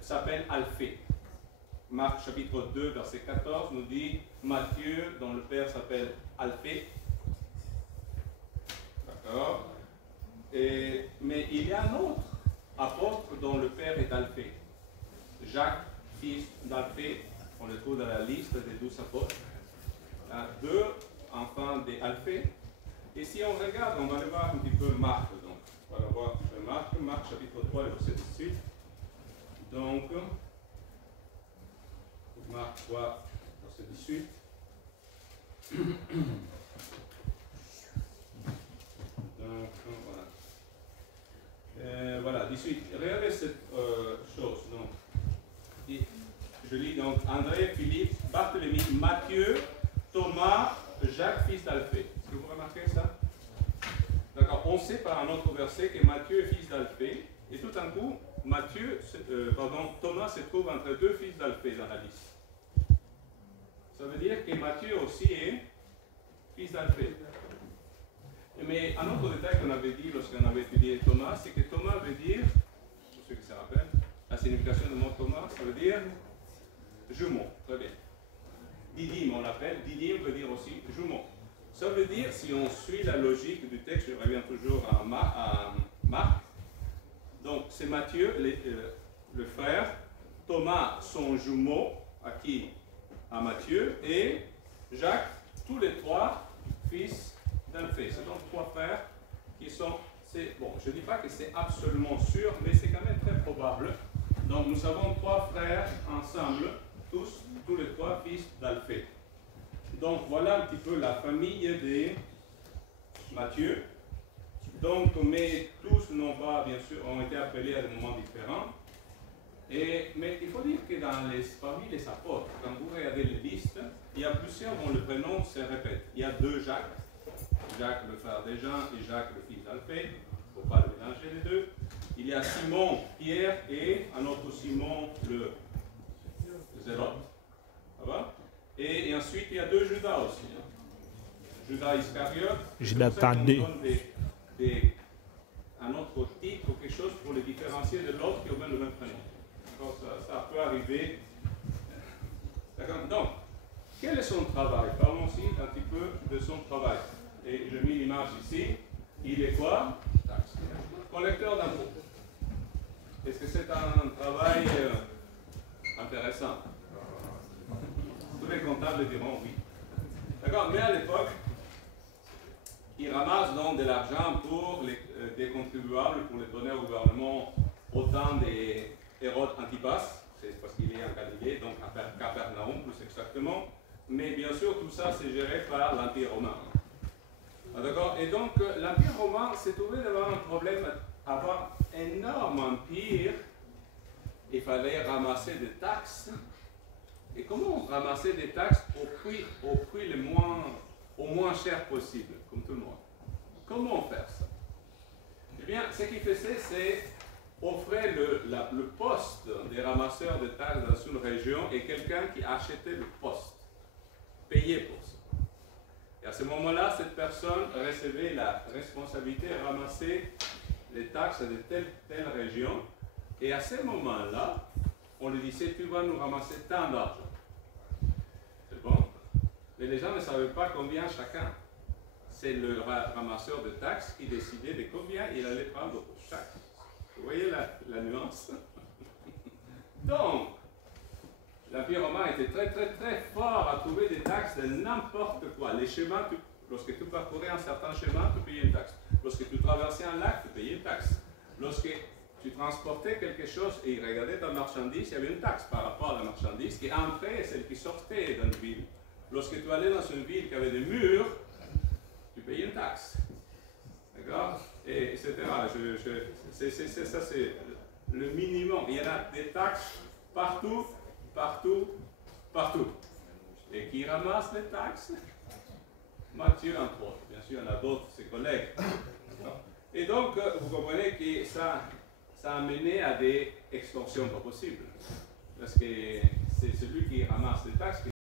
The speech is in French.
s'appelle Alphée. Marc chapitre 2, verset 14 nous dit Matthieu, dont le père s'appelle Alphée. D'accord. Mais il y a un autre apôtre dont le père est Alphée. Jacques, fils d'Alphée, on le trouve dans la liste des 12 apôtres. Il y a 2 enfants d'Alphée. Et si on regarde, on va aller voir un petit peu Marc. Donc, on va aller voir Marc chapitre 3, verset 18. Donc, Marc 3, verset 18. Donc, voilà. Voilà, 18. Regardez cette chose. Donc, je lis donc André, Philippe, Barthélemy, Matthieu, Thomas, Jacques, fils d'Alphée. Est-ce que vous remarquez ça? D'accord. On sait par un autre verset que Matthieu est fils d'Alphée. Et tout d'un coup, Thomas se trouve entre 2 fils d'Alphée dans la liste. Ça veut dire que Matthieu aussi est fils d'Alphée. Mais un autre détail qu'on avait dit lorsqu'on avait étudié Thomas, c'est que Thomas veut dire, pour ceux qui se rappellent, la signification du mot Thomas, ça veut dire jumeau. Très bien. Didyme, on l'appelle. Didyme veut dire aussi jumeau. Ça veut dire, si on suit la logique du texte, je reviens toujours à Marc. Donc, c'est Matthieu, le frère, Thomas, son jumeau, à Matthieu, et Jacques, tous les 3 fils d'Alphée. C'est donc 3 frères qui sont. Bon, je ne dis pas que c'est absolument sûr, mais c'est quand même très probable. Donc, nous avons 3 frères ensemble, tous les 3 fils d'Alphée. Donc, voilà un petit peu la famille de Matthieu. Donc, mais tous n'ont pas, bien sûr, ont été appelés à des moments différents. Mais il faut dire que parmi les apôtres, quand vous regardez les listes, il y a plusieurs dont le prénom se répète. Il y a 2 Jacques, Jacques le frère de Jean et Jacques le fils d'Alphée. Il ne faut pas le mélanger les deux. Il y a Simon, Pierre et un autre Simon, le Zélote. Ça va? Et ensuite, il y a 2 Judas aussi. Judas Iscariote. Je l'attendais. Un autre titre ou quelque chose pour les différencier de l'autre qui a le même prénom. Ça peut arriver. D'accord. Donc, quel est son travail? Parlons aussi un petit peu de son travail. Et je mets l'image ici. Il est quoi? Collecteur d'impôts. Est-ce que c'est un travail intéressant? Tous les comptables diront oui. D'accord. Mais à l'époque, il ramasse donc de l'argent pour des contribuables, pour les donner au gouvernement au temps des Hérode Antipas, c'est parce qu'il est en Galilée, donc à Capernaum plus exactement. Mais bien sûr, tout ça c'est géré par l'Empire romain. D'accord. Et donc, l'Empire romain s'est trouvé devant un problème, avoir un énorme empire, il fallait ramasser des taxes. Et comment ramasser des taxes au prix au moins cher possible, comme tout le monde? Comment faire ça? Eh bien, ce qu'il faisait, c'est offrir le poste des ramasseurs de taxes dans une région et quelqu'un qui achetait le poste, payait pour ça. Et à ce moment-là, cette personne recevait la responsabilité de ramasser les taxes de telle région. Et à ce moment-là, on lui disait, tu vas nous ramasser tant d'argent. C'est bon? Mais les gens ne savaient pas combien chacun. C'est le ramasseur de taxes qui décidait de combien il allait prendre pour chaque. Vous voyez la nuance? Donc, l'Empire romain était très très très fort à trouver des taxes de n'importe quoi. Les chemins, lorsque tu parcourais un certain chemin, tu payais une taxe. Lorsque tu traversais un lac, tu payais une taxe. Lorsque tu transportais quelque chose et ils regardaient ta marchandise, il y avait une taxe par rapport à la marchandise qui entrait et celle qui sortait d'une ville. Lorsque tu allais dans une ville qui avait des murs, tu payais une taxe. D'accord? Et etc. Ça, c'est le minimum. Il y en a des taxes partout, partout, partout. Et qui ramasse les taxes? Matthieu, entre autres. Bien sûr, il y en a d'autres, ses collègues. Et donc, vous comprenez que ça a mené à des extorsions pas possibles. Parce que c'est celui qui ramasse les taxes